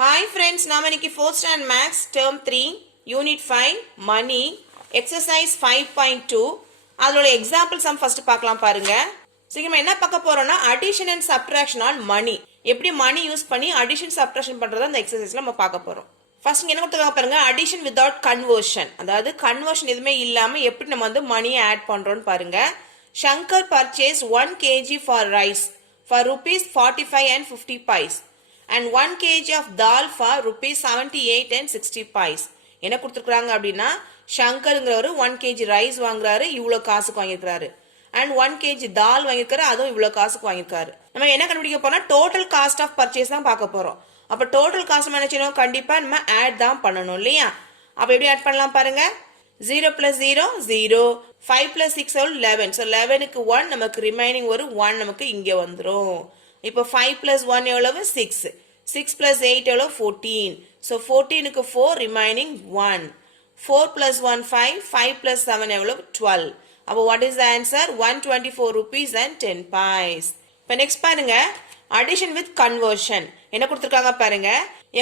Hi friends, நாம இன்னைக்கு 4th standard maths term 3 unit 5 money exercise 5.2 அதோட example sum first பார்க்கலாம் பாருங்க. சீக்கிரமா என்ன பார்க்க போறோம்னா addition and subtraction on money. எப்படி money யூஸ் பண்ணி addition subtraction பண்றத அந்த exerciseல நம்ம பார்க்க போறோம். First இங்க என்ன கொடுத்திருக்காங்க பாருங்க, addition without conversion. அதாவது conversion எதுமே இல்லாம எப்படி நம்ம வந்து money add பண்றோம்னு பாருங்க. Shankar purchased 1 kg for rice for rupees 45 and 50 paise. And 1 kg of dal for rupees 78 and 60 paise. என்ன கொடுத்துருக்காங்க அப்படின்னா ஷங்கர்ங்கிறவரு 1 kg ரைஸ் வாங்குறாரு, இவ்வளோ காசுக்கு வாங்கியிருக்காரு. அண்ட் 1 kg தால் வாங்கியிருக்காரு, அதுவும் இவ்வளோ காசுக்கு வாங்கியிருக்காரு. நம்ம என்ன கண்டுபிடிக்க போறோம்னா டோட்டல் காஸ்ட் ஆஃப் பர்ச்சேஸ் தான் பார்க்க போறோம். அப்போ டோட்டல் காஸ்ட் என்ன செய்யணும், கண்டிப்பா நம்ம ஆட் தான் பண்ணணும் இல்லையா? அப்போ எப்படி ஆட் பண்ணலாம் பாருங்க. 0 plus 0 0, 5 plus 6 11. ஸோ 11க்கு 1 நமக்கு ரிமைனிங் ஒரு 1 நமக்கு இங்கே வந்துடும். இப்போ 5 plus 1 எவ்வளவு 6, 6 plus 8 எவ்வளவு 14. ஸோ 14க்கு 4 ரிமைனிங் 1. 4 plus 1 5, 5 plus 7 எவ்வளவு 12. அப்போ what is the answer? 124 rupees and 10 paise. இப்போ நெக்ஸ்ட் பாருங்க, addition with conversion. என்ன கொடுத்துருக்காங்க பாருங்க,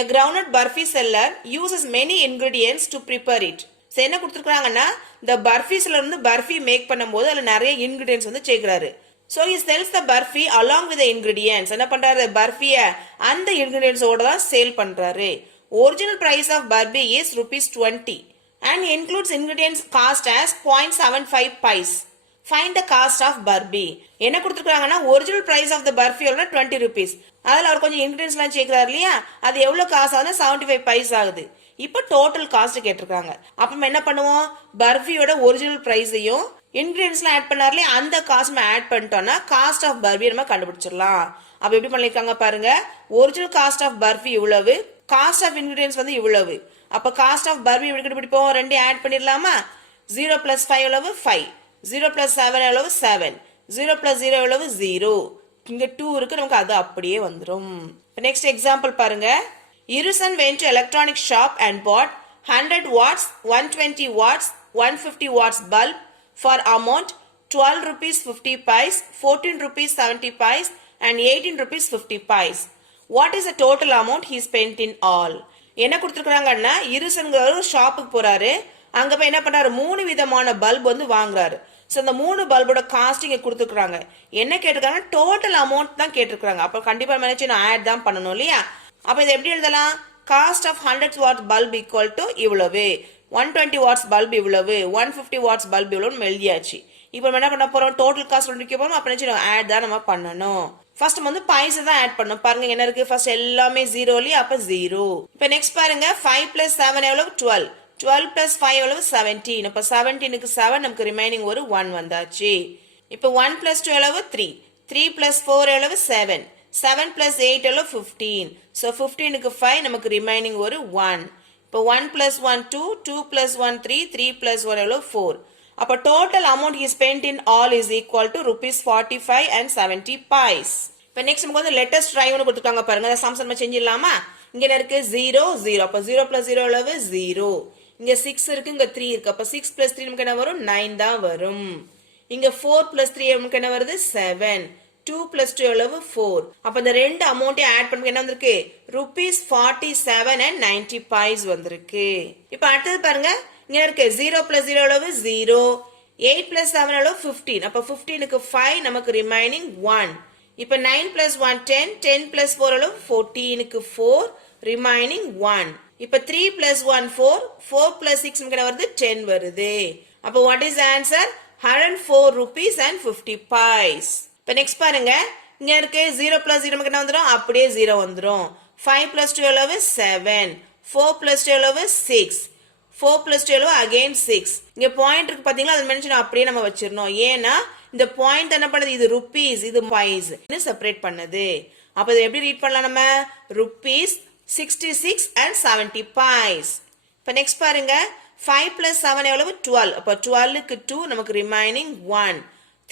a groundnut burfi seller uses many ingredients to prepare it. So என்ன கொடுத்துருக்காங்கன்னா இந்த பர்ஃபீஸ்ல இருந்து பர்ஃபி மேக் பண்ணும்போது அதில் நிறைய இன்கிரீடியன்ஸ் வந்து சேர்க்கிறாரு. So he sells the burfi along with the ingredients. என்ன பண்றாரு, பர்ஃபிய அந்த இன்கிரிடியன்ஸ் ஓட தான் சேல் பண்றாரு. Original price of burfi is rupees 20 and includes ingredients cost as 0.75 paise. Find the cost of burfi. என்ன கொடுத்துருக்காங்கன்னா original price of the burfi எவ்வளோ 20 rupees. அதில் அவர் கொஞ்சம் இன்கிரிடியன்ஸ்லாம் சேர்க்கிறாரு இல்லையா, அது எவ்வளோ காசு ஆகுது 75 paise ஆகுது. இப்போ டோட்டல் காஸ்ட் கேட்டிருக்காங்க. அப்ப என்ன பண்ணுவோம், பர்ஃபியோட ஒரிஜினல் பிரைஸையும் இன்கிரிடியன்ஸ்லாம் ஆட் பண்ணார்லயே அந்த காஸ்ட் ஆட் பண்ணிட்டோம்னா காஸ்ட் ஆஃப் பர்ஃபி நம்ம கண்டுபிடிச்சிடலாம். அப்ப எப்படி பண்ணிருக்காங்க பாருங்க, ஒரிஜினல் காஸ்ட் ஆஃப் பர்ஃபி இவ்வளவு, காஸ்ட் ஆஃப் இன்கிரிடியன்ஸ் வந்து இவ்வளவு. அப்ப காஸ்ட் ஆஃப் பர்ஃபி எப்படி கண்டுபிடிப்போம், ரெண்டு ஆட் பண்ணிடலாமா. 0 plus 5 எவ்வளவு 5, 0 plus 7 எவ்வளவு 7, 0 plus 0 எவ்வளவு 0. இங்க 2 இருக்கு, நமக்கு அது அப்படியே வந்துடும். நெக்ஸ்ட் எக்ஸாம்பிள் பாருங்க. Irusan went to electronic shop and bought 100 watts, 120 watts, 150 watts bulb for amount 12 rupees 50 paise, 14 rupees 70 paise and 18 rupees 50 paise. What is the total amount he spent in all? என்ன கொடுத்துருக்காங்கன்னா இருசன்கிற ஒரு ஷாப்புக்கு போறாரு, அங்க போய் என்ன பண்றாரு, 3 விதமான பல்ப் வந்து வாங்குறாரு. ஸோ இந்த 3 பல்போட காஸ்ட் இங்க கொடுத்துருக்காங்க. என்ன கேட்டிருக்காங்க, டோட்டல் அமௌண்ட் தான் கேட்டிருக்காங்க. அப்போ கண்டிப்பா மேனேஜ் ஆட் தான் பண்ணணும் இல்லையா? அப்ப இது எப்படி எழுதலாம், cost of 100 watts bulb equal to இவ்வளவு, 120 வாட்ஸ் பல்ப் இவ்வளவு, 150 வாட்ஸ் பல்ப் இவ்வளவு எழுதியாச்சு. இப்போ நம்ம என்ன பண்ண போறோம், டோட்டல் காஸ்ட் கண்டுபிடிக்க போறோம். அப்ப என்ன ஆட் தான் நம்ம பண்ணணும். ஃபர்ஸ்ட் வந்து பைசா தான் ஆட் பண்ணணும். பாருங்க என்ன இருக்கு, ஃபர்ஸ்ட் எல்லாமே 0 இல்லையா, அப்ப 0. இப்போ நெக்ஸ்ட் பாருங்க, 5 plus 7 எவ்வளவு 12, 12 plus 5 எவ்வளவு 17. அப்ப 17க்கு 7 நமக்கு ரிமைனிங் ஒரு 1 வந்தாச்சு. இப்போ 1 plus 2 எவ்வளவு 3, 3 plus 4 எவ்வளவு 7, 7 plus 8 எவ்வளவு 15. So 15க்கு 5 நமக்கு ரிமைனிங் ஒரு 1. இப்போ 1 plus 1 2, 2 plus 1 3, 3 plus 1 எவ்வளவு 4. அப்ப total amount he spent in all is equal to rupees 45 and 70 paise. இப்போ நெக்ஸ்ட் நமக்கு வந்து latest try ஒன்னு கொடுத்துருக்காங்க பாருங்க, அந்த சம்ஸ் நம்ம செஞ்சிடலாமா. இங்க இருக்கு 0 0, அப்ப 0 plus 0 எவ்வளவு 0. இங்க 6 இருக்கு, இங்க 3 இருக்கு, அப்ப 6 plus 3 நமக்கு என்ன வரும் 9 தான் வரும். இங்க 4 plus 3 நமக்கு என்ன வருது 7, 2 plus 2 எவ்வளவு 4. அப்ப இந்த ரெண்டு அமௌண்ட்டை ஆட் பண்ணி என்ன வந்திருக்கு, rupees 47 and 90 paise வந்திருக்கு. இப்போ அடுத்தது பாருங்க, இங்க இருக்கு 0 plus 0 எவ்வளவு 0, 8 plus 7 எவ்வளவு 15. அப்ப 15க்கு 5 நமக்கு ரிமைனிங் 1. இப்போ 9 plus 1 10, 10 plus 4 எவ்வளவு 14க்கு 4 ரிமைனிங் 1. இப்போ 3 plus 1 4, 4 plus 6 நமக்கு என்ன வருது 10 வருது. அப்ப what is the answer? 104 rupees and 50 paise. இப்போ நெக்ஸ்ட் பாருங்க, இங்க இருக்கு 0 plus 0 நமக்கு என்ன வந்துடும், அப்படியே 0 வந்துடும். 5 plus 2 எவ்வளவு 7, 4 plus 2 எவ்வளவு 6, 4 plus 2 எவ்வளவு அகைன் 6. இங்க பாயிண்ட் இருக்கு பாத்தீங்களா, அது மென்ஷன் அப்படியே நம்ம வச்சிரணும். ஏன்னா இந்த பாயிண்ட் என்ன பண்ணுது, இது ருபீஸ் இது paise செப்பரேட் பண்ணுது. அப்ப இதை எப்படி ரீட் பண்ணலாம் நம்ம, rupees 66 and 70 paise. இப்போ நெக்ஸ்ட் பாருங்க, 5 plus 7 எவ்வளவு 12. அப்ப 12க்கு 2 நமக்கு ரிமைனிங் 1.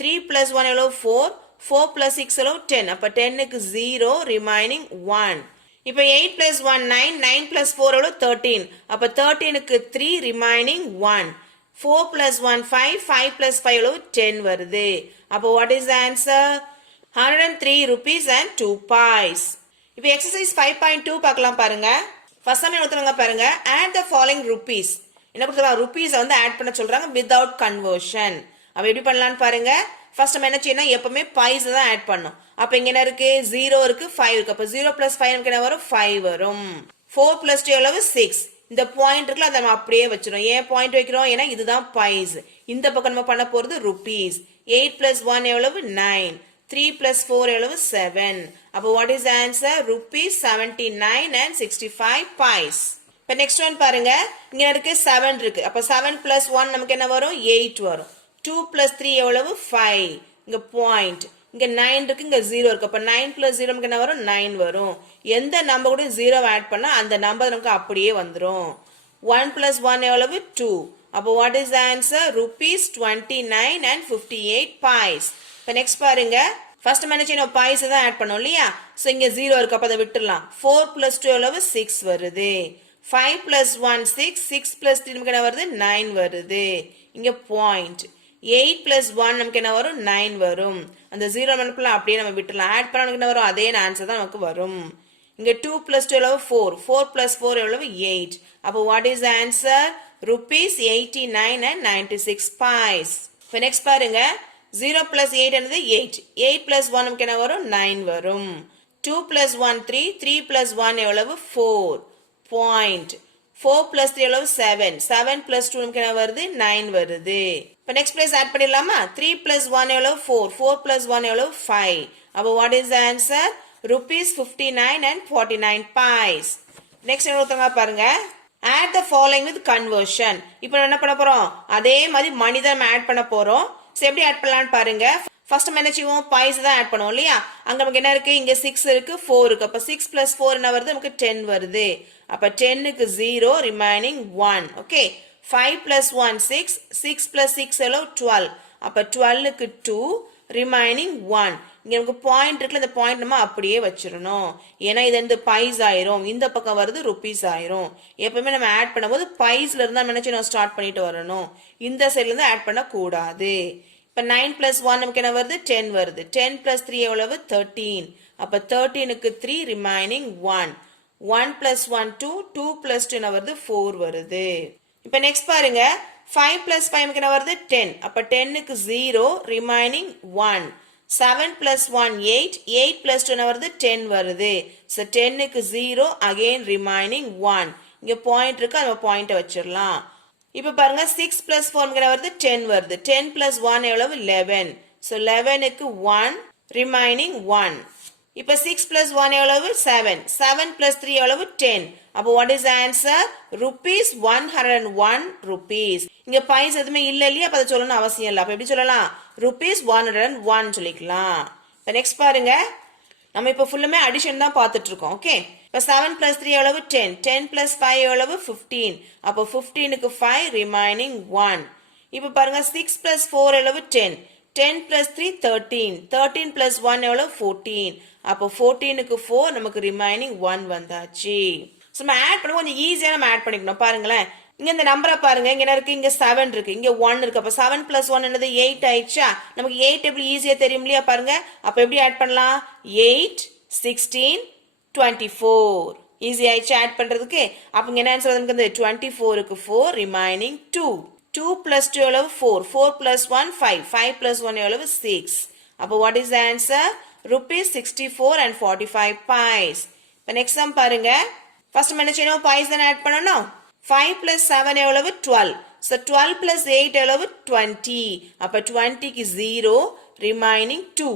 3 plus 1 எவ்வளவு 4, 4 plus 6 எவ்வளவு 10. அப்ப 10க்கு 0 ரிமைனிங் 1. இப்போ 8 plus 1 9, 9 plus 4 எவ்வளவு 13. அப்ப 13க்கு 3 ரிமைனிங் 1. 4 plus 1 5, 5 plus 5 எவ்வளவு 10 வருது. அப்ப what is the answer? 103 rupees and 2 paise. இப்போ எக்ஸசைஸ் 5.2 பார்க்கலாம் பாருங்க. ஃபர்ஸ்ட் சம் கொடுத்துருங்க பாருங்க. Add the following rupees. என்ன கொடுத்துருக்காங்க? ருபீஸ் வந்து ஆட் பண்ண சொல்றாங்க வித்வுட் கன்வர்ஷன். அப்ப எப்படி பண்ணலாம்னு பாருங்க. ஃபர்ஸ்ட் நம்ம என்ன செய்யணும்? எப்பவுமே பைஸ் தான் ஆட் பண்ணணும். அப்ப இங்க என்ன இருக்கு? 0 இருக்கு, 5 இருக்கு. அப்ப 0 + 5 நமக்கு என்ன வரும்? 5 வரும். 4 + 2 எவ்வளவு? 6. இந்த பாயிண்ட் இருக்குல்ல, அதை நம்ம அப்படியே வச்சிரும். ஏன் பாயிண்ட் வைக்கிறோம்? ஏன்னா இதுதான் பைஸ். இந்த பக்கம் நம்ம பண்ண போறது ருபீஸ். 8 + 1 எவ்வளவு? 9. 3 + 4 எவ்வளவு? 7. அப்போ what is the answer? Rupees 79 and 65 pies. இப்போ next one பாருங்க. இங்க இருக்கு 7 இருக்கு. அப்போ 7 + 1 நமக்கு என்ன வரும்? 8 வரும். 2 + 3 எவ்வளவு? 5. இங்க பாயிண்ட். இங்க 9 இருக்கு, இங்க 0 இருக்கு. அப்ப 9 + 0 நமக்கு என்ன வரும்? 9 வரும். எந்த நம்பர் கூட 0 ஆட் பண்ணா அந்த நம்பர் நமக்கு அப்படியே வந்துரும். 1 + 1 எவ்வளவு? 2. அப்போ what is the answer? Rupees 29 and 58 pies. இப்போ நெக்ஸ்ட் பாருங்க. ஃபர்ஸ்ட் நம்ம என்ன செய்யணும்? பைஸ் தான் ஆட் பண்ணோம் இல்லையா? சோ இங்க 0 இருக்கு, அப்ப அதை விட்டுறலாம். 4 + 2 எவ்வளவு? 6 வருது. 5 + 1 6. 6 + 3 நமக்கு என்ன வருது? 9 வருது. இங்க பாயிண்ட். 8 + 1 நமக்கு என்ன வரும்? 9 வரும். அந்த 0 மல்டிபிள் அப்படியே நம்ம விட்டுறலாம். ஆட் பண்ண நமக்கு என்ன வரும்? அதே ஆன்சர் தான் நமக்கு வரும். இங்க 2 + 2 எவ்வளவு? 4. 4 + 4 எவ்வளவு? 8. அப்போ what is the answer? Rupees 89 and 96 pies. இப்போ நெக்ஸ்ட் பாருங்க. 0 + 8 என்னது? 8. 8 + 1 நமக்கு என்ன வரும்? 9 வரும். 2 + 1 3. 3 + 1 எவ்வளவு? 4. பாயிண்ட். 4 + 3 எவ்வளவு? 7. 7 + 2 நமக்கு என்ன வருது? 9 வருது. இப்போ நெக்ஸ்ட் பிளேஸ் ஆட் பண்ணிடலாமா? 3 + 1 எவ்வளவு? 4. 4 + 1 எவ்வளவு? 5. அப்போ what is the answer? Rupees 59 and 49 pies. Next என்ன பாருங்க. add the following with conversion. இப்போ என்ன பண்ண போறோம்? அதே மாதிரி மணி தான் நம்ம ஆட் பண்ண போறோம். சோ எப்படி ஆட் பண்ணலாம்னு பாருங்க. ஃபர்ஸ்ட் நம்ம என்ன செய்வோம்? பைஸ் தான் ஆட் பண்ணுவோம் இல்லையா? அங்க நமக்கு என்ன இருக்கு? இங்க 6 இருக்கு, 4 இருக்கு. அப்ப 6 + 4 என்ன வருது? நமக்கு 10 வருது. அப்ப 10க்கு 0, ரிமைனிங் 1. ஓகே. 5 + 1 6. 6 + 6 எவ்வளவு? 12. அப்ப 12க்கு 2, ரிமைனிங் 1. இங்க நமக்கு பாயிண்ட் இருக்குல்ல, இந்த பாயிண்ட் நம்ம அப்படியே வச்சிரணும். ஏன்னா இது வந்து பைஸ் ஆயிரும். இந்த பக்கம் வருது ருபீஸ் ஆயிரும். எப்பவுமே நம்ம ஆட் பண்ணும்போது பைஸ்ல இருந்து நம்ம என்ன செய்யணும்? ஸ்டார்ட் பண்ணிட்டு வரணும். இந்த சைடுல இருந்து ஆட் பண்ண கூடாது. இப்ப 9 + 1 நமக்கு என்ன வருது? 10 வருது. 10 + 3 எவ்வளவு? 13. அப்ப 13க்கு 3, ரிமைனிங் 1. 1 + 1 2. 2 + 2 என்ன வருது? 4 வருது. இப்ப நெக்ஸ்ட் பாருங்க. 5 + 5 நமக்கு என்ன வருது? 10. அப்ப 10க்கு 0, ரிமைனிங் 1. 7 + 1 8. 8 + 2 என்ன வருது? 10 வருது. சோ 10க்கு 0, அகைன் ரிமைனிங் 1. இங்க பாயிண்ட் இருக்கு, அந்த பாயிண்ட வச்சிரலாம். இப்ப பாருங்க. 6 + 4 நமக்கு என்ன வருது? 10 வருது. 10 + 1 எவ்வளவு? 11. சோ 11க்கு 1, ரிமைனிங் 1. இப்ப 6 + 1 எவ்வளவு? 7. 7 + 3 எவ்வளவு? 10. அப்போ what is the answer? Rupees 101 rupees. இங்க பைஸ் எதுவுமே இல்ல இல்லையா? அப்ப அதை சொல்லணும் அவசியம் இல்லை. அப்ப எப்படி சொல்லலாம்? Rupees 101 சொல்லிக்கலாம். இப்ப நெக்ஸ்ட் பாருங்க. நம்ம இப்ப ஃபுல்லுமே அடிஷன் தான் பார்த்துட்டு இருக்கோம். ஓகே. இப்ப 7 + 3 எவ்வளவு? 10. 10 + 5 எவ்வளவு? 15. அப்போ 15க்கு 5, ரிமைனிங் 1. இப்ப பாருங்க. 6 + 4 எவ்வளவு? 10. 10 + 3 13. 13 + 1 எவ்வளவு? 14. அப்போ 14க்கு 4, நமக்கு ரிமைனிங் 1 வந்தாச்சு. சோ நம்ம ஆட் பண்ண கொஞ்சம் ஈஸியா நம்ம ஆட் பண்ணிக்கணும். பாருங்களேன். இங்க இந்த நம்பரை பாருங்க. இங்க என்ன இருக்கு? இங்க 7 இருக்கு, இங்க 1 இருக்கு. அப்ப 7 + 1 என்னது? 8 ஆயிடுச்சா? நமக்கு 8 எப்படி ஈஸியா தெரியும் இல்லையா? பாருங்க. அப்ப எப்படி ஆட் பண்ணலாம்? 8 16 24. ஈஸி ஆயிடுச்சு ஆட் பண்றதுக்கு. அப்ப இங்க என்ன ஆன்சர் நமக்கு? 24க்கு 4, ரிமைனிங் 2. 2 + 2 எவ்வளவு? 4. 4 + 1 5. 5 + 1 எவ்வளவு? 6. அப்ப what is the answer? Rupees 64 and 45 pies. இப்ப நெக்ஸ்ட் சம் பாருங்க. ஃபர்ஸ்ட் நம்ம என்ன செய்யணும்? பைஸ் தான் ஆட் பண்ணணும். 5 + 7 எவ்வளவு? 12. So 12 + 8 எவ்வளவு? 20. அப்ப 20க்கு 0, ரிமைனிங் 2.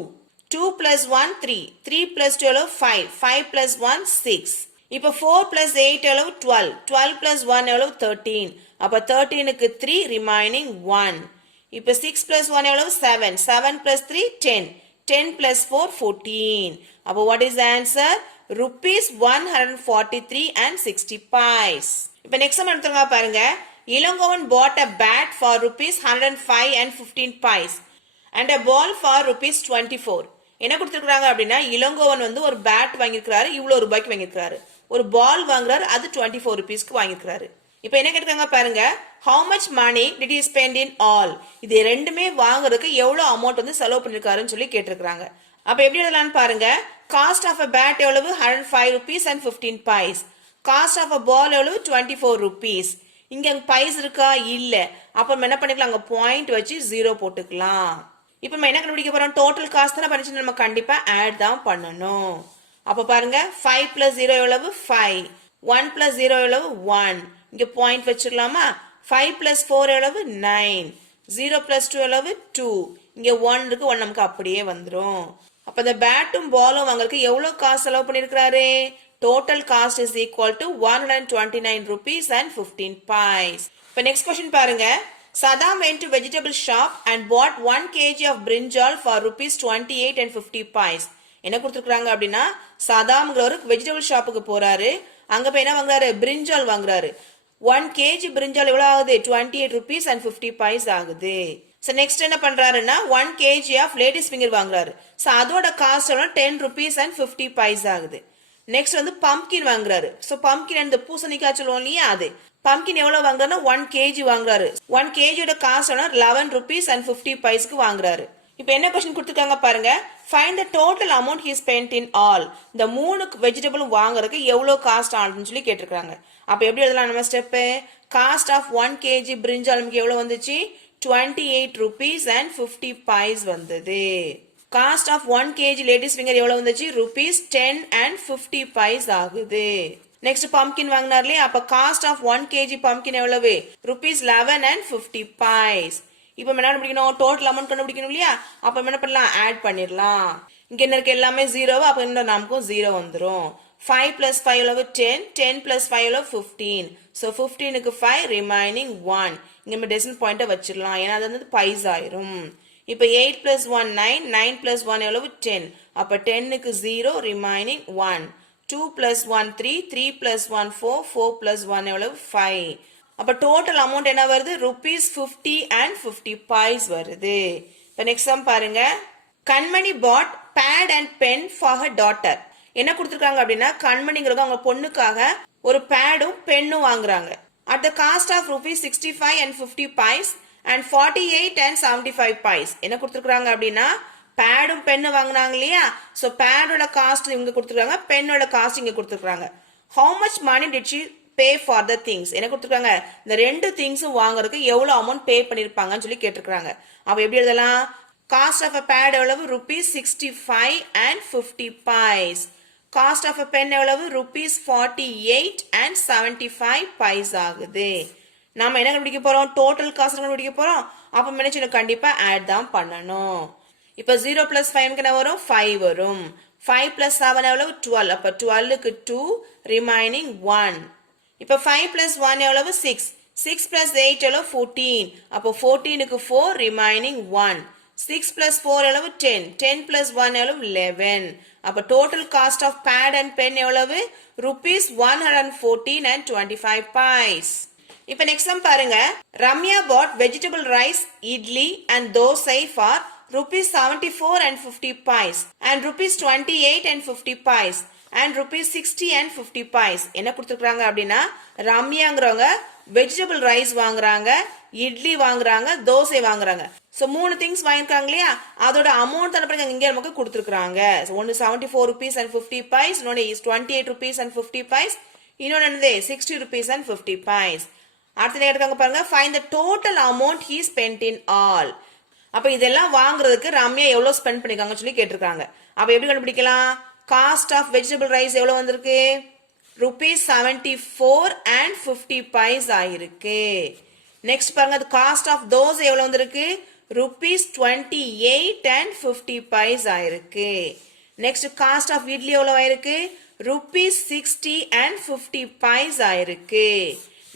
2 + 1 3. 3 + 2 எவ்வளவு? 5. 5 + 1 6. இப்ப 4 + 8 எவ்வளவு? 12. 12 + 1 எவ்வளவு? 13. அப்ப 13க்கு 3, ரிமைனிங் 1. இப்ப 6 + 1 எவ்வளவு? 7. 7 + 3 10. 10 + 4 14. அப்ப what is the answer? Rupees 143 and 60 pies. இப்ப நெக்ஸ்ட் சம் எடுத்துங்க பாருங்க. Elangovan bought a bat for rupees 105 and 15 pies and a ball for rupees 24. என்ன கொடுத்திருக்காங்க அப்படின்னா, இளங்கோவன் வந்து ஒரு பேட் வாங்கியிருக்காரு, இவ்வளவு ரூபாய்க்கு வாங்கியிருக்காரு. ஒரு பால் வாங்குறாரு, அது 24 ரூபீஸ்க்கு வாங்கியிருக்காரு. இப்போ என்ன கேட்டிருக்காங்க பாருங்க. how much money did he spend in all? இது ரெண்டுமே வாங்குறதுக்கு எவ்வளவு அமௌண்ட் வந்து செலவு பண்ணிருக்காருன்னு சொல்லி கேட்டிருக்காங்க. அப்ப எப்படி எழுதலாம்னு பாருங்க. காஸ்ட் ஆஃப் a bat எவ்வளவு 105 rupees and 15 pies. Cost of a ball எவ்வளவு 24 rupees. இங்க பைஸ் இருக்கா இல்ல. அப்ப நம்ம என்ன பண்ணிக்கலாம், அங்க பாயிண்ட் வச்சு 0 போட்டுக்கலாம். இப்போ நம்ம என்ன கண்டுபிடிக்க போறோம், டோட்டல் காஸ்ட் தான பண்ணிச்சு, நம்ம கண்டிப்பா ஆட் தான் பண்ணணும். அப்ப பாருங்க 5 plus 0 எவ்வளவு 5, 1 plus 0 எவ்வளவு 1. இங்க பாயிண்ட் வச்சிரலாமா. 5 plus 4 எவ்வளவு 9, 0 plus 2 எவ்வளவு 2. இங்க 1 இருக்கு, 1 நமக்கு அப்படியே வந்துரும். அப்ப இந்த பேட்டும் பாலும் வாங்குறதுக்கு எவ்வளவு காசு செலவு பண்ணிருக்காரு, total cost is equal to 129 rupees and 15 pies. இப்ப next question பாருங்க. Saddam went to vegetable shop and bought 1 kg of brinjal for rupees 28 and 50 pies. என்ன கொடுத்திருக்காங்க அப்படின்னா, சதாம்ங்கிறவரு வெஜிடபிள் ஷாப்புக்கு போறாரு. அங்க போய் என்ன வாங்குறாரு, பிரிஞ்சால் வாங்குறாரு. 1 kg brinjal எவ்வளவு ஆகுது, 28 rupees and 50 pies ஆகுது. So next என்ன பண்றாருன்னா 1 kg of ladies finger வாங்குறாரு. So அதோட காஸ்ட் 10 rupees and 50 pies ஆகுது. நெக்ஸ்ட் வந்து பம்ப்கின் வாங்குறாரு. சோ பம்ப்கின் அந்த பூசணிக்காய் சொல்லுவோம் இல்லையா, அது பம்ப்கின் எவ்வளவு வாங்குறாருன்னா 1 kg வாங்குறாரு. 1 kg ஓட காஸ்ட் 11 rupees and 50 piesக்கு வாங்குறாரு. இப்போ என்ன क्वेश्चन கொடுத்திருக்காங்க பாருங்க. Find the total amount he spent in all. இந்த மூணு வெஜிடபிள் வாங்குறதுக்கு எவ்வளவு காஸ்ட் ஆகுதுன்னு சொல்லி கேட்டிருக்காங்க. அப்ப எப்படி எழுதலாம் நம்ம step, cost of 1 kg brinjal நமக்கு எவ்வளவு வந்துச்சு, 28 rupees and 50 pies வந்தது. Cost of 1 kg ladies finger எவ்வளவு வந்துச்சு, rupees 10 and 50 pies ஆகுது. நெக்ஸ்ட் பம்ப்கின் வாங்குனார்லயே, அப்ப காஸ்ட் ஆஃப் 1 kg பம்ப்கின் எவ்வளவு, rupees 11 and 50 pies. இப்போ என்ன கண்டுபிடிக்கணும், டோட்டல் அமௌண்ட் கண்டுபிடிக்கணும் இல்லையா. அப்ப என்ன பண்ணலாம், ஆட் பண்ணிடலாம். இங்க என்ன இருக்கு, எல்லாமே 0, அப்ப என்ன நமக்கும் 0 வந்துரும். 5 plus 5 எவ்வளவு 10, 10 plus 5 எவ்வளவு 15. So 15க்கு 5 remaining 1. இங்க நம்ம டெசிமல் பாயிண்ட வச்சிரலாம், ஏன்னா அது வந்து பைஸ் ஆயிரும். இப்போ 8 plus 1 9, 9 plus 1 எவ்வளவு 10. அப்ப 10க்கு 0 remaining 1. 2 plus 1 3, 3 plus 1 4, 4 plus 1 எவ்வளவு 5. அப்ப டோட்டல் அமௌண்ட் என்ன வருது, rupees 50 and 50 pies வருது. இப்ப நெக்ஸ்ட் சம் பாருங்க. கண்மணி bought pad and pen for her daughter. என்ன கொடுத்திருக்காங்க அப்படின்னா, கண்மணிங்கிறது அவங்க பொண்ணுக்காக ஒரு பேடும் பென்னும் வாங்குறாங்க. at the cost of rupees 65 and 50 pies and 48 and 75 pies. என்ன கொடுத்திருக்காங்க அப்படின்னா, பேடும் பென்னு வாங்குனாங்க இல்லையா. சோ பேடோட காஸ்ட் இங்க கொடுத்திருக்காங்க, பென்னோட காஸ்ட் இங்க கொடுத்திருக்காங்க. how much money did she pay for the things. என்ன கொடுத்திருக்காங்க, இந்த ரெண்டு திங்ஸும் வாங்குறதுக்கு எவ்வளவு அமௌண்ட் பே பண்ணிருப்பாங்கன்னு சொல்லி கேட்டிருக்காங்க. அப்ப எப்படி எழுதலாம், காஸ்ட் ஆஃப் a pad எவ்வளவு, rupees 65 and 50 pies. Cost of a pen எவ்வளவு, rupees 48 and 75 pies ஆகுது. நாம என்ன கண்டுபிடிக்க போறோம், டோட்டல் காஸ்ட் கண்டுபிடிக்க போறோம். அப்ப என்ன செய்யணும், கண்டிப்பா ஆட் தான் பண்ணணும். இப்ப 0 plus 5 என்ன வரும், 5 வரும். 5 plus 7 எவ்வளவு 12. அப்ப 12க்கு 2 remaining 1. இப்ப 5 plus 1 எவ்வளவு 6. 6 plus 8 எவ்வளவு 14. அப்ப 14க்கு 4 remaining 1. 6 plus 4 எவ்வளவு 10. 10 plus 1 எவ்வளவு 11. அப்ப total cost of pad and pen எவ்வளவு, rupees 114 and 25 pies. இப்ப next sum பாருங்க. Ramya bought vegetable rice, idli and dosai for rupees 74 and 50 pies and rupees 28 and 50 pies and rupees 60 and 50 pies. என்ன கொடுத்திருக்காங்க அப்படின்னா, ரம்யாங்கிறவங்க vegetable rice வாங்குறாங்க, இட்லி வாங்குறாங்க, தோசை வாங்குறாங்க. So மூணு திங்ஸ் வாங்கிருக்காங்க இல்லையா, அதோட அமௌண்ட் என்ன இங்க நமக்கு கொடுத்திருக்காங்க. ஒன்னு 74 rupees and 50 pies, இன்னொன்னு 28 rupees and 50 pies, இன்னொன்னு என்னது 60 rupees and 50 pies. அடுத்து என்ன கேட்டிருக்காங்க பாருங்க, find the total amount he spent in all. அப்ப இதெல்லாம் வாங்குறதுக்கு ரம்யா எவ்வளவு ஸ்பெண்ட் பண்ணிருக்காங்கன்னு சொல்லி கேட்டிருக்காங்க. அப்ப எப்படி கண்டுபிடிக்கலாம், காஸ்ட் ஆஃப் வெஜிடபிள் ரைஸ் எவ்வளவு வந்திருக்கு, rupees 74 and 50 pies ஆயிருக்கு. நெக்ஸ்ட் பாருங்க, காஸ்ட் ஆஃப் தோசை எவ்வளவு வந்திருக்கு, rupees 28 and 50 pies ஆயிருக்கு. நெக்ஸ்ட் காஸ்ட் ஆஃப் இட்லி எவ்வளவு ஆயிருக்கு, rupees 60 and 50 pies ஆயிருக்கு.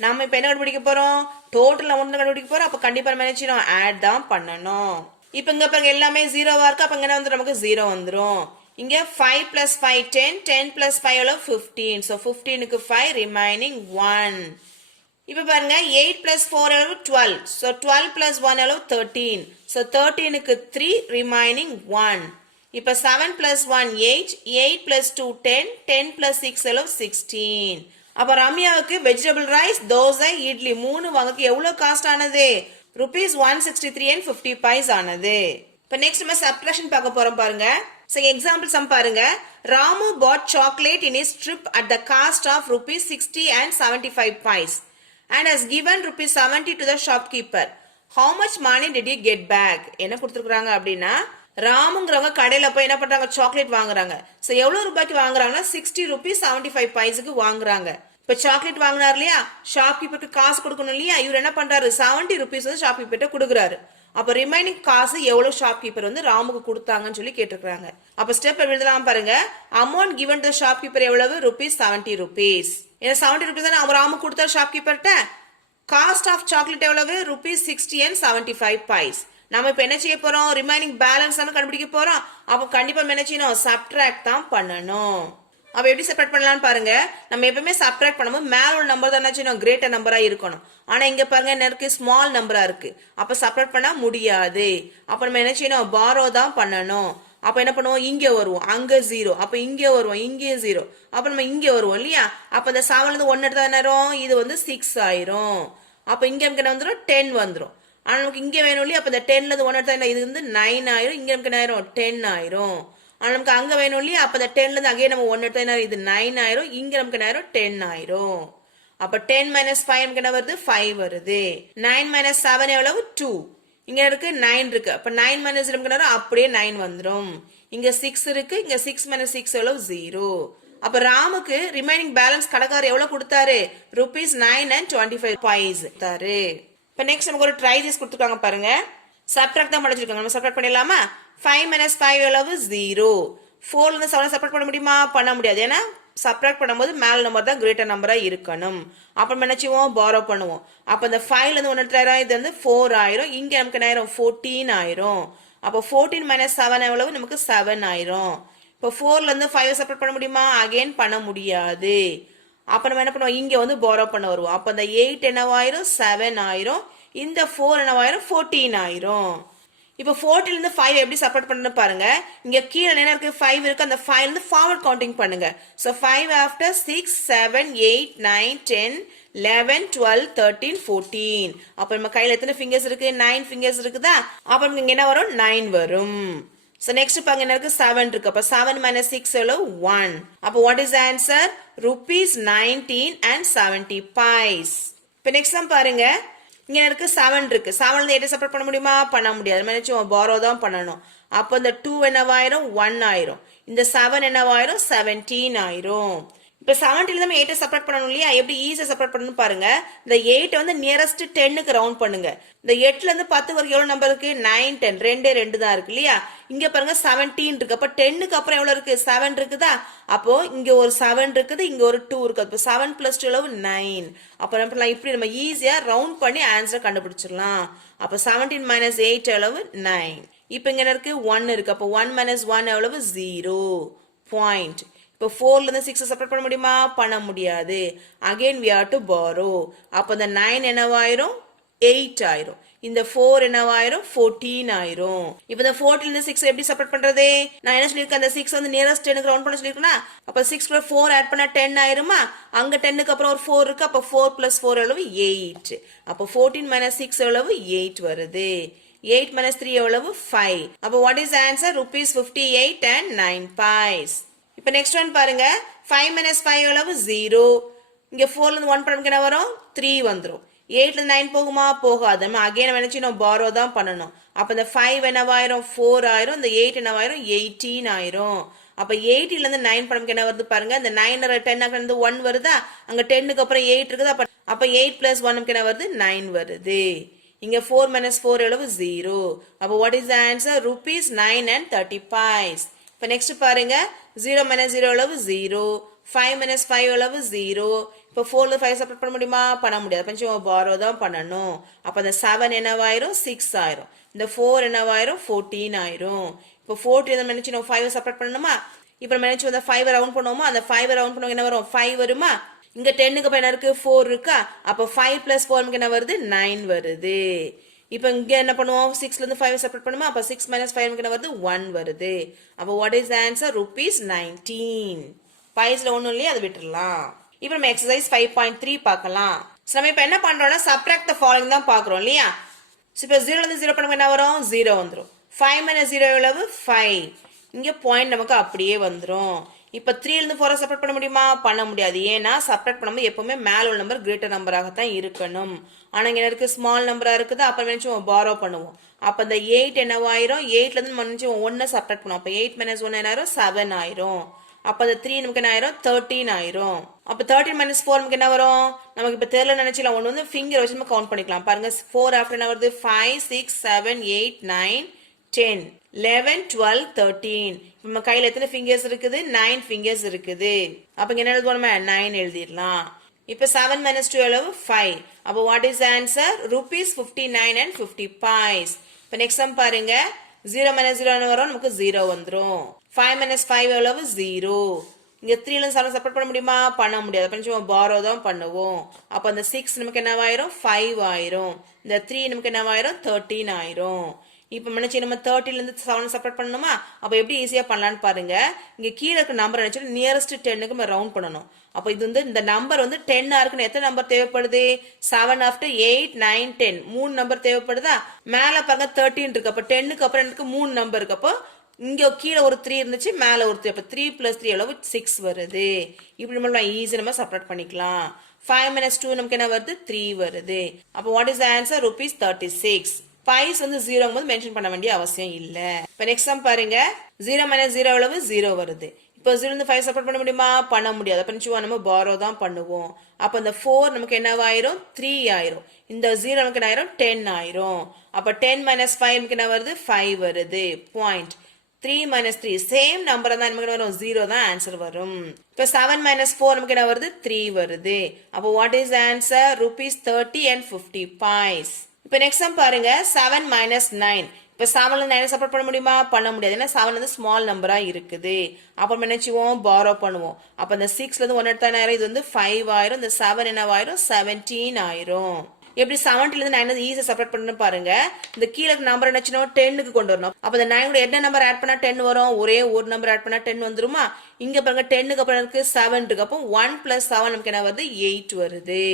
நாம இப்ப என்ன கண்டுபிடிக்க போறோம், டோட்டல் அமௌண்ட் கண்டுபிடிக்க போறோம். அப்ப கண்டிப்பா நம்ம என்ன செய்யணும், ஆட் தான் பண்ணணும். இப்ப இங்க பாருங்க எல்லாமே 0வா இருக்கு, அப்ப என்ன வந்து நமக்கு 0 வந்துரும். இங்க 5 plus 5 10, 10 plus 5 எவ்வளவு 15. சோ 15க்கு 5 remaining 1. இப்ப பாருங்க 8 plus 4 எவ்வளவு 12. சோ 12 plus 1 எவ்வளவு 13. சோ 13க்கு 3 remaining 1. இப்ப 7 plus 1 8, 8 plus 2 10, 10 plus 6 எவ்வளவு 16. அப்ப ரம்யாவுக்கு வெஜிடபிள் ரைஸ், தோசை, இட்லி மூணு வாங்கக்கு எவ்வளவு காஸ்ட் ஆனது, rupees 163 and 50 pies ஆனது. இப்ப நெக்ஸ்ட் நம்ம சப்ட்ராக்ஷன் பார்க்க போறோம் பாருங்க. So example sum பாருங்க. Ramu bought chocolate in his trip at the cost of rupees 60 and 75 pice and has given rupees 70 to the shopkeeper. How much money did he get back? என்ன கொடுத்துருக்காங்க அப்படின்னா ராமுங்கிறவங்க கடையில போய் என்ன பண்றாங்க சாக்லேட் வாங்குறாங்க. So எவ்வளவு ரூபாய்க்கு வாங்குறாங்கன்னா 60 rupees 75 பைஸுக்கு வாங்குறாங்க. இப்ப சாக்லேட் வாங்கினார் இல்லையா ஷாப்கீப்பருக்கு காசு கொடுக்கணும் இல்லையா இவர் என்ன பண்றாரு 70 rupees வந்து ஷாப்கீப்பர்கிட்ட கொடுக்குறாரு. அப்ப ரிமைனிங் காசு எவ்வளவு ஷாப்கீப்பர் வந்து ராமுக்கு கொடுத்தாங்கன்னு சொல்லி கேட்டிருக்காங்க. அப்ப ஸ்டெப் எழுதலாம் பாருங்க. அமௌண்ட் கிவன் டு ஷாப்கீப்பர் எவ்வளவு rupees 70 rupees. ஏன்னா 70 rupees தானே அவன் ராமுக்கு கொடுத்தாரு ஷாப்கீப்பர்கிட்ட. காஸ்ட் ஆஃப் சாக்லேட் எவ்வளவு rupees 60 and 75 pice. நம்ம இப்ப என்ன செய்ய போறோம் ரிமைனிங் பேலன்ஸ் கண்டுபிடிக்க போறோம். அப்ப கண்டிப்பா என்ன செய்யணும் சப்ட்ராக்ட் தான் பண்ணணும். அப்ப எப்படி செப்பரேட் பண்ணலாம்னு பாருங்க. நம்ம எப்பவுமே சப்ட்ராக்ட் பண்ணும்போது மேல உள்ள நம்பர் தான் என்ன செய்யணும் கிரேட்டர் நம்பரா இருக்கணும். ஆனா இங்க பாருங்க என்ன இருக்கு ஸ்மால் நம்பரா இருக்கு. அப்ப செப்பரேட் பண்ண முடியாது. அப்ப நம்ம என்ன செய்யணும் பாரோ தான் பண்ணணும். அப்ப என்ன பண்ணுவோம் இங்க வருவோம் அங்க 0 அப்ப இங்க வருவோம் இங்க 0 அப்ப நம்ம இங்க வருவோம் இல்லையா அப்ப இந்த 7ல இருந்து 1 எடுத்தா என்ன ஆயிரும் இது வந்து 6 ஆயிரும். அப்ப இங்க நமக்கு என்ன வந்துரும் 10 வந்துரும். ஆனா நமக்கு இங்க வேணும் இல்லையா அப்ப இந்த 10ல இருந்து 1 எடுத்தா இது வந்து 9 ஆயிரும். இங்க நமக்கு என்ன ஆயிரும் 10 ஆயிரும். ஆனா நமக்கு அங்க வேணும் இல்லையா அப்ப இந்த 10ல இருந்து அகைன் நம்ம 1 எடுத்தா என்ன இது 9 ஆயிரும். இங்க நமக்கு என்ன ஆயிரும் 10 ஆயிரும். அப்ப 10 minus 5 நமக்கு என்ன வருது 5 வருது. 9 minus 7 எவ்வளவு 2. இங்க இருக்கு 9 இருக்கு. அப்ப 9 minus 0 நமக்கு என்ன அப்படியே 9 வந்துரும். இங்க 6 இருக்கு. இங்க 6 minus 6 எவ்வளவு 0. அப்ப ராமுக்கு ரிமைனிங் பேலன்ஸ் கடைக்காரர் எவ்வளவு கொடுத்தாரு rupees 9 and 25 pice கொடுத்தாரு. இப்ப நெக்ஸ்ட் நமக்கு ஒரு ட்ரை திஸ் கொடுத்துருக்காங்க பாருங்க. சப்ட்ராக்ட் தான் படிச்சிருக்காங்க. நம்ம சப்ட்ராக்ட் பண்ணிடலாமா 5 minus 5 எவ்வளவு 0. 4ல இருந்து 7 சப்ட்ராக்ட் பண்ண முடியுமா பண்ண முடியாது. ஏன்னா சப்ட்ராக்ட் பண்ணும்போது மேல் நம்பர் தான் கிரேட்டர் நம்பரா இருக்கணும். அப்புறம் என்ன செய்வோம் பாரோ பண்ணுவோம். அப்ப இந்த 5ல இருந்து 1 எடுத்தாயிரம் இது வந்து 4 ஆயிரும். இங்க நமக்கு என்ன ஆயிரும் 14 ஆயிரும். அப்ப 14 minus 7 எவ்வளவு நமக்கு 7 ஆயிரும். இப்ப 4ல இருந்து 5 செப்பரேட் பண்ண முடியுமா அகைன் பண்ண முடியாது. அப்ப நம்ம என்ன பண்ணுவோம் இங்க வந்து பாரோ பண்ண வருவோம். அப்ப இந்த 8 என்னவாயிரும் 7 ஆயிரும். இந்த 4 என்னவாயிரும் 14 ஆயிரும். இப்ப 14ல இருந்து 5 எப்படி செப்பரேட் பண்ணனும் பாருங்க. இங்க கீழ என்ன இருக்கு 5 இருக்கு. அந்த 5ல இருந்து ஃபார்வர்ட் கவுண்டிங் பண்ணுங்க. So 5 after 6 7 8 9 10 11 12 13 14. அப்ப நம்ம கையில எத்தனை ஃபிங்கர்ஸ் இருக்கு 9 ஃபிங்கர்ஸ் இருக்குதா. அப்ப இங்க என்ன வரும் 9 வரும். So next பாருங்க என்ன இருக்கு 7 இருக்கு. அப்ப 7 minus 6 எவ்வளவு 1. அப்ப what is the answer rupees 19 and 70 pice. இப்ப next சம் பாருங்க. இங்க இருக்கு 7 இருக்கு. 7ல இருந்து 8 செப்பரேட் பண்ண முடியுமா பண்ண முடியாது. நம்ம என்ன பாரோ தான் பண்ணணும். அப்ப இந்த 2 என்னவாயிரும் 1 ஆயிரும். இந்த 7 என்னவாயிரும் 17 ஆயிரும். இப்ப 17ல இருந்து 8 செப்பரேட் பண்ணணும் இல்லையா எப்படி ஈஸியா செப்பரேட் பண்ணணும் பாருங்க. இந்த 8 வந்து நியரஸ்ட் 10க்கு ரவுண்ட் பண்ணுங்க. இந்த 8ல இருந்து 10 வரைக்கும் எவ்வளவு நம்பர் இருக்கு 9 10 ரெண்டே ரெண்டு தான் இருக்கு இல்லையா. இங்க பாருங்க 17 இருக்கு. அப்ப 10க்கு அப்புறம் எவ்வளவு இருக்கு 7 இருக்குதா. அப்போ இங்க ஒரு 7 இருக்குது இங்க ஒரு 2 இருக்கு. அப்ப 7 plus 2 எவ்வளவு 9. அப்ப நம்ம பண்ணலாம் இப்படி நம்ம ஈஸியா ரவுண்ட் பண்ணி ஆன்சர் கண்டுபிடிச்சிடலாம். அப்ப 17 minus 8 எவ்வளவு 9. இப்ப இங்க என்ன இருக்கு 1 இருக்கு. அப்ப 1 minus 1 எவ்வளவு 0 பாயிண்ட். இப்போ 4ல இருந்து 6 செப்பரேட் பண்ண முடியுமா பண்ண முடியாது. Again we have to borrow. அப்ப இந்த 9 என்னவாயிரும் 8 ஆயிரும். இந்த 4 என்னவாயிரும் 14 ஆயிரும். இப்போ இந்த 14ல இருந்து 6 எப்படி செப்பரேட் பண்றது நான் என்ன சொல்லிருக்கேன் அந்த 6 வந்து நியரஸ்ட் 10க்கு ரவுண்ட் பண்ண சொல்லிருக்கேனா. அப்ப 6 கூட 4 ஆட் பண்ணா 10 ஆயிருமா. அங்க 10க்கு அப்புறம் ஒரு 4 இருக்கு. அப்ப 4 plus 4 எவ்வளவு 8. அப்ப 14 minus 6 எவ்வளவு 8 வருது. 8 minus 3 எவ்வளவு 5. அப்ப what is the answer rupees 58 and 9 pice. இப்ப நெக்ஸ்ட் ஒன் பாருங்க 5 minus 5 எவ்வளவு 0. இங்க 4ல இருந்து 1 பண்ணனும் என்ன வரும் 3 வந்துரும். 8ல இருந்து 9 போகுமா போகாது. நம்ம அகைன் என்ன செய்யணும் பாரோ தான் பண்ணனும். அப்ப இந்த 5 என்னவாயிரும் 4 ஆயிரும். இந்த 8 என்னவாயிரும் 18 ஆயிரும். அப்ப 8ல இருந்து 9 பண்ணனும் என்ன வருது பாருங்க. இந்த 9 10 க்கு இருந்து 1 வருதா. அங்க 10க்கு அப்புறம் 8 இருக்குதா. அப்ப 8 plus 1 நமக்கு என்ன வருது 9 வருது. இங்க 4 minus 4 எவ்வளவு 0. அப்ப what is the answer rupees 9 and 30 pice. இப்ப நெக்ஸ்ட் பாருங்க 0 minus 0 எவ்வளவு 0. 5 minus 5 எவ்வளவு 0. இப்ப 4ல 5 செப்பரேட் பண்ண முடியுமா பண்ண முடியாது. கொஞ்சம் பாரோ தான் பண்ணணும். அப்ப அந்த 7 என்னவாயிரும் 6 ஆயிரும். இந்த 4 என்னவாயிரும் 14 ஆயிரும். இப்ப 14 நம்ம நினைச்சோம் 5 செப்பரேட் பண்ணணுமா. இப்ப நம்ம நினைச்சோம் அந்த 5 ரவுண்ட் பண்ணுவோமா. அந்த 5 ரவுண்ட் பண்ணுவோம் என்ன வரும் 5 வருமா. இங்க 10க்கு அப்புறம் என்ன இருக்கு 4 இருக்கா. அப்ப 5 plus 4 நமக்கு என்ன வருது 9 வருது. இப்ப இங்க என்ன பண்ணுவோம் 6ல இருந்து 5 செப்பரேட் பண்ணுமா. அப்ப 6 minus 5 நமக்கு என்ன வருது 1 வருது. அப்ப what is the answer rupees 19. பைஸ்ல ஒண்ணும் இல்லையா அதை விட்டுறலாம். இப்ப நம்ம எக்ஸசைஸ் 5.3 பார்க்கலாம். நம்ம இப்ப என்ன பண்றோம்னா subtract the following தான் பார்க்கறோம் இல்லையா. இப்ப 0ல இருந்து 0 பண்ணும்போது என்ன வரும் 0 வந்துரும். 5 minus 0 எவ்வளவு 5. இங்க பாயிண்ட் நமக்கு அப்படியே வந்துடும். இப்போ 3லேருந்து 4 செப்பரேட் பண்ண முடியுமா? பண்ண முடியாது. ஏன்னா செப்பரேட் பண்ணும்போது எப்பவுமே மேல உள்ள நம்பர் கிரேட்டர் நம்பராகத்தான் இருக்கணும். ஆனால் இங்கே இருக்கு ஸ்மால் நம்பராக இருக்குது. அப்போ நினச்சி பாரோ பண்ணுவோம். அப்போ இந்த 8 என்னவாயிரும்? 8லேருந்து நினச்சி 1 செப்பரேட் பண்ணுவோம். அப்போ 8 - 1 என்ன ஆயிரும்? 7 ஆயிரும். அப்போ அந்த 3 நமக்கு என்ன ஆயிரும்? 13 ஆயிரும். அப்போ 13 - 4 நமக்கு என்ன வரும்? நமக்கு இப்போ தெரியல நினைச்சலாம். ஒன்று வந்து ஃபிங்கர் வச்சு நம்ம கவுண்ட் பண்ணிக்கலாம். பாருங்க 4 ஆஃப்டர் என்ன வருது? 5 6 7 8 9 10 11 12 13. நம்ம கையில் எத்தனை ஃபிங்கர்ஸ் இருக்குது? 9 ஃபிங்கர்ஸ் இருக்குது. அப்போ இங்கே என்ன எழுதுவோம்? 9 எழுதிடலாம். இப்போ 7 - 2 எவ்வளவு? 5. அப்போ what is answer? ₹59 and 50 paise. இப்போ நெக்ஸ்ட் சம் பாருங்க. 0 - 0 வரும், நமக்கு 0 வந்துடும். 5 - 5 எவ்வளவு? 0. இங்க 3லேருந்து 7 செப்பரேட் பண்ண முடியுமா? பண்ண முடியாது. அப்போ நம்ம பாரோ தான் பண்ணுவோம். அப்போ அந்த 6 நமக்கு என்னவாயிரும்? 5 ஆயிரும். இந்த 3 நமக்கு என்னவாயிரும்? 13 ஆயிரும். இப்போ நினைச்சு நம்ம 30லேருந்து 7 செப்பரேட் பண்ணணுமா? அப்போ எப்படி ஈஸியாக பண்ணலான்னு பாருங்க. இங்கே கீழே இருக்க நம்பர் நினைச்சிட்டு நியரஸ்ட் 10க்கு நம்ம ரவுண்ட் பண்ணணும். அப்போ இது வந்து இந்த நம்பர் வந்து 10 இருக்குன்னு எத்தனை நம்பர் தேவைப்படுது? 7 ஆஃப்டர் 8 9 10 3 நம்பர் தேவைப்படுதா? மேலே பாருங்க 13 இருக்கு. அப்போ 10க்கு அப்புறம் எனக்கு 3 நம்பர் இருக்கு. அப்போ இங்கே கீழே ஒரு 3 இருந்துச்சு, மேலே ஒரு 3. அப்போ 3 + 3 எவ்வளவு? 6 வருது. இப்படி நம்ம ஈஸி நம்ம செப்பரேட் பண்ணிக்கலாம். 5 - 2 நமக்கு என்ன வருது? 3 வருது. அப்போ வாட் இஸ் ஆன்சர்? ₹36. பைஸ் வந்து 0ங்கும் போது மென்ஷன் பண்ண வேண்டிய அவசியம் இல்ல. இப்போ நெக்ஸ்ட் சம் பாருங்க. 0 - 0 எவ்வளவு? 0 வருது. இப்போ 0லேருந்து 5 செப்பரேட் பண்ண முடியுமா? பண்ண முடியாது. அப்போ நம்ம பாரோ தான் பண்ணுவோம். அப்போ இந்த 4 நமக்கு என்னவாயிரும்? 3 ஆயிரும். இந்த 0 நமக்கு என்ன ஆயிரும்? 10 ஆயிரும். அப்போ 10 - 5 நமக்கு என்ன வருது? 5 வருது. பாயிண்ட் 3 - 3 சேம் நம்பர் தான் நமக்கு வரும். 0 தான் ஆன்சர் வரும். இப்போ 7 - 4 நமக்கு என்ன வருது? 3 வருது. அப்போ what is answer? ₹30 and 50 paise. இப்போ நெக்ஸ்ட் சம் பாருங்க. 7 - 9. இப்போ 7ல 9 செப்பரேட் பண்ண முடியுமா? பண்ண முடியாது. ஏன்னா 7 வந்து ஸ்மால் நம்பரா இருக்குது. அப்போ நினைச்சுவோம் பாரோ பண்ணுவோம். அப்போ இந்த 6லேருந்து 1 எடுத்தா ஆயிரம். இது வந்து 5 ஆயிரும். இந்த 7 என்னவாயிரும்? 17 ஆயிரும். எப்படி 70லேருந்து 9 ஈஸியாக செப்பரேட் பண்ணணும் பாருங்க. இந்த கீழே நம்பர் என்னச்சுன்னா 10க்கு கொண்டு வரணும். அப்போ இந்த 9 கூட என்ன நம்பர் ஆட் பண்ணா 10 வரும்? ஒரே ஒரு நம்பர் ஆட் பண்ணா 10 வந்துருமா? இங்க பாருங்க 10க்கு அப்புறம் இருக்கு 7 இருக்கு. அப்போ 1 + 7 நமக்கு என்ன வருது? 8 வருது.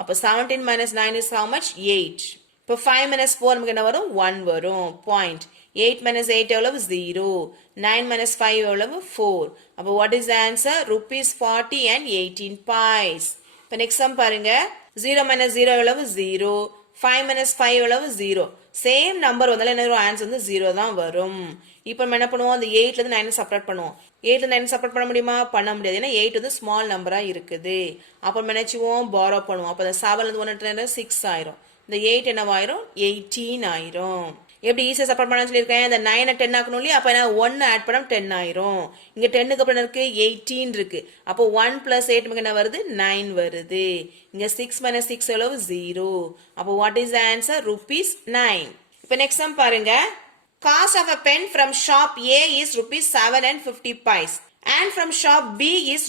அப்போ 17 - 9 is how much? 8. இப்போ 5 - 4 நமக்கு என்ன வரும்? 1 வரும். பாயிண்ட் 8 - 8 எவ்வளவு? 0. 9 - 5 எவ்வளவு? 4. அப்போ what is answer? ₹40 and 18 paise. இப்போ நெக்ஸ்ட் சம் பாருங்க. 0 - 0 எவ்வளவு? 0. 5 - 5 எவ்வளவு? 0. சேம் நம்பர் வந்தாலும் என்ன வரும்? ஆன்சர் வந்து 0 தான் வரும். இப்போ நம்ம என்ன பண்ணுவோம்? அந்த 8லேருந்து 9 செப்பரேட் பண்ணுவோம். 8லேருந்து 9 செப்பரேட் பண்ண முடியுமா? பண்ண முடியாது. ஏன்னா 8 வந்து ஸ்மால் நம்பரா இருக்குது. அப்போ நினைச்சுவோம் பாரோ பண்ணுவோம். அப்போ 7லேருந்து 1 எடுத்தா 6 ஆயிரும். இந்த 8 என்னவாயிரும்? 18 ஆயிரும். எப்படி ஈஸியாக செப்பரேட் பண்ண சொல்லியிருக்கேன்? இந்த 9 10 ஆக்கணும் இல்லையா? அப்போ என்ன 1 ஆட் பண்ண 10 ஆயிரும். இங்கே 10க்கு அப்புறம் இருக்கு 18 இருக்கு. அப்போ 1 + 8 நமக்கு என்ன வருது? 9 வருது. இங்கே 6 - 6 எவ்வளவு? 0. அப்போ வாட் இஸ் ஆன்சர்? ₹9. இப்போ நெக்ஸ்ட் சம் பாருங்க. Cost of a pen from shop A is ₹7 and 50 paise and from shop B is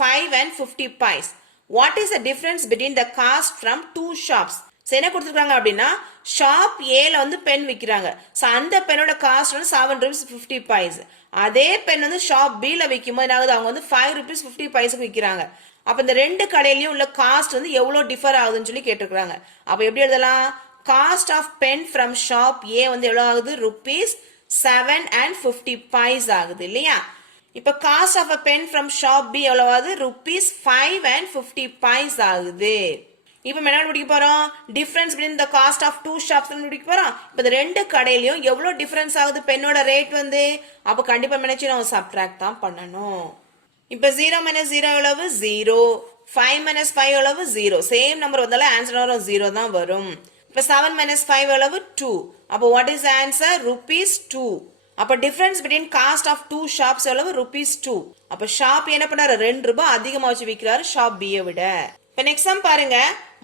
₹5 and 50 paise. What is the difference between the cost from two shops? என்ன கொடுத்துருக்காங்க அப்படின்னா shop ஏல வந்து pen விற்கிறாங்க. So அந்த பென்னோட cost வந்து ₹7.50 paise. அதே pen வந்து ஷாப் பியில் விற்கும் போது என்னாகுது? அவங்க வந்து ₹5.50 paise விற்கிறாங்க. அப்போ இந்த ரெண்டு கடையிலையும் உள்ள காஸ்ட் வந்து எவ்வளோ டிஃபர் ஆகுதுன்னு சொல்லி கேட்டிருக்காங்க. அப்போ எப்படி எழுதலாம்? Cost of pen from shop A வந்து எவ்வளோ ஆகுது? ₹7 and 50 paise ஆகுது இல்லையா? இப்போ cost of a pen from shop B எவ்வளோ ஆகுது? ₹5 and 50 paise ஆகுது. இப்போ என்ன முடிக்க போறோம்? Difference between the cost of two shops முடிக்க போறோம். இப்போ இந்த ரெண்டு கடையிலயும் எவ்வளவு டிஃபரன்ஸ் ஆகுது பென்னோட ரேட் வந்து? அப்போ கண்டிப்பா நினைச்சு நம்ம சப்ட்ராக்ட் தான் பண்ணணும். இப்போ 0 - 0 எவ்வளவு? 0. 5 - 5 எவ்வளவு? 0. சேம் நம்பர் வந்தாலும் ஆன்சர் வரும் 0 தான் வரும். இப்போ 7 - 5 எவ்வளவு? 2. அப்போ வாட் இஸ் ஆன்சர்? ₹2. அப்போ difference between cost of two shops எவ்வளவு? ₹2. அப்போ ஷாப் என்ன பண்ணாரு? ₹2 அதிகமா வச்சு விற்கிறாரு ஷாப் பியை விட. இப்போ நெக்ஸ்ட் சம் பாருங்க.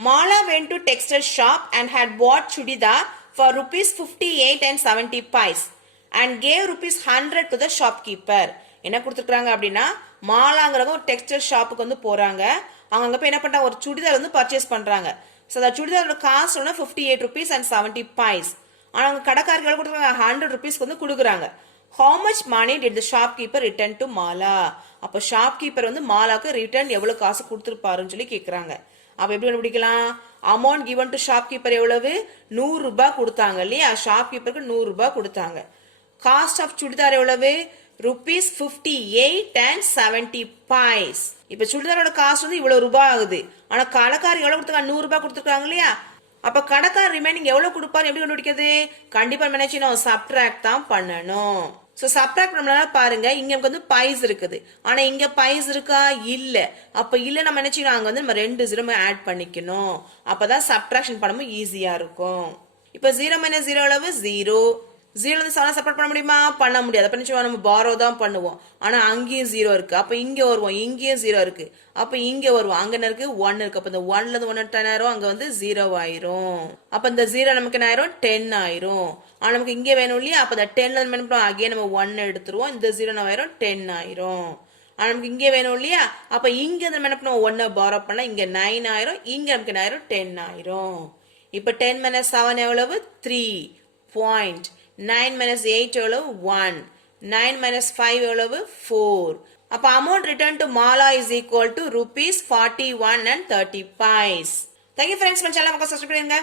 Mala went to textile shop and had bought chudidar for ₹58 and 70 paise and gave ₹100 to the shopkeeper. என்ன கொடுத்துருக்காங்க அப்படின்னா மாலாங்கிறவங்க ஒரு டெக்ஸ்டைல் ஷாப்புக்கு வந்து போறாங்க. அவங்க அங்கே போய் என்ன பண்றாங்க? ஒரு சுடிதார் வந்து பர்ச்சேஸ் பண்றாங்க. ஸோ அந்த சுடிதாரோட காஸ்ட் வந்து ₹58 and 70 paise. ஆனால் அவங்க கடைக்காரர்கள் எவ்வளோ கொடுத்துருக்காங்க? ₹100 வந்து கொடுக்குறாங்க. How much money did the shopkeeper return to Mala? அப்போ ஷாப்கீப்பர் வந்து மாலாக்கு ரிட்டர்ன் எவ்வளவு காசு கொடுத்துருப்பாருன்னு சொல்லி கேட்குறாங்க. அப்போ எப்படி கண்டுபிடிக்கலாம்? அமௌண்ட் கிவன் டு ஷாப்கீப்பர் எவ்வளவு? ₹100 கொடுத்தாங்க இல்லையா? ஷாப்கீப்பருக்கு ₹100 கொடுத்தாங்க. காஸ்ட் ஆஃப் சுடிதார் எவ்வளவு? rupees 58 and 70 pies. இப்ப சுடிதாரோட காஸ்ட் வந்து இவ்வளவு ரூபாய் ஆகுது. ஆனா கடைக்காரர் எவ்வளவு கொடுத்தாங்க? 100 ரூபாய் கொடுத்துருக்காங்க இல்லையா? அப்ப கடைக்காரர் ரிமைனிங் எவ்வளவு கொடுப்பாரு? எப்படி கண்டுபிடிக்கிறது? கண்டிப்பா என்ன செய்யணும்? சப்ட்ராக்ட் தான் பண்ணணும். சோ சப்ட்ராக்ட் பண்ணனால பாருங்க, இங்க நமக்கு வந்து பைஸ் இருக்குது. ஆனா இங்க பைஸ் இருக்கா? இல்ல. அப்ப இல்ல நம்ம என்ன செய்யணும்? அங்க வந்து நம்ம 2 0 ஆட் பண்ணிக்கணும். அப்பதான் சப்ட்ராக்ஷன் பண்ணும்போது ஈஸியா இருக்கும். இப்ப 0 - 0 எவ்வளவு? 0. 0 இருந்து 7 சப்ட்ராக்ட் பண்ண முடியுமா? பண்ண முடியாது. அப்ப என்ன செய்வோம்? நம்ம borrow தான் பண்ணுவோம். ஆனா அங்கேயும் 0 இருக்கு. அப்ப இங்க வருவோம். இங்கேயும் 0 இருக்கு. அப்ப இங்க வருவோம். அங்க என்ன இருக்கு? 1 இருக்கு. அப்ப இந்த 1ல இருந்து 1 எடுத்தா ஆயிரும், அங்க வந்து 0 ஆயிரும். அப்ப இந்த 0 நமக்கு என்ன ஆயிரும்? 10 ஆயிரும். ஆனா நமக்கு இங்க வேணும் இல்லையா? அப்ப இந்த 10ல இருந்து என்ன பண்ணுவோம்? அகைன் நம்ம 1 எடுத்துருவோம். இந்த 0 என்ன ஆயிரும்? 10 ஆயிரும். ஆனா நமக்கு இங்க வேணும் இல்லையா? அப்ப இங்க இருந்து என்ன பண்ணுவோம்? 1 borrow பண்ணலாம். இங்க 9 ஆயிரும். இங்க நமக்கு என்ன ஆயிரும்? 10 ஆயிரும். இப்ப 10 - 7 எவ்வளவு? 3 point. 9 - 8 எவ்வளவு? 1. 9 - 5 எவ்வளவு? 4. அப்ப amount returned to Mala is equal to rupees 41 and 30 pies. Thank you friends. நம்ம சேனலை subscribe பண்ணுங்க.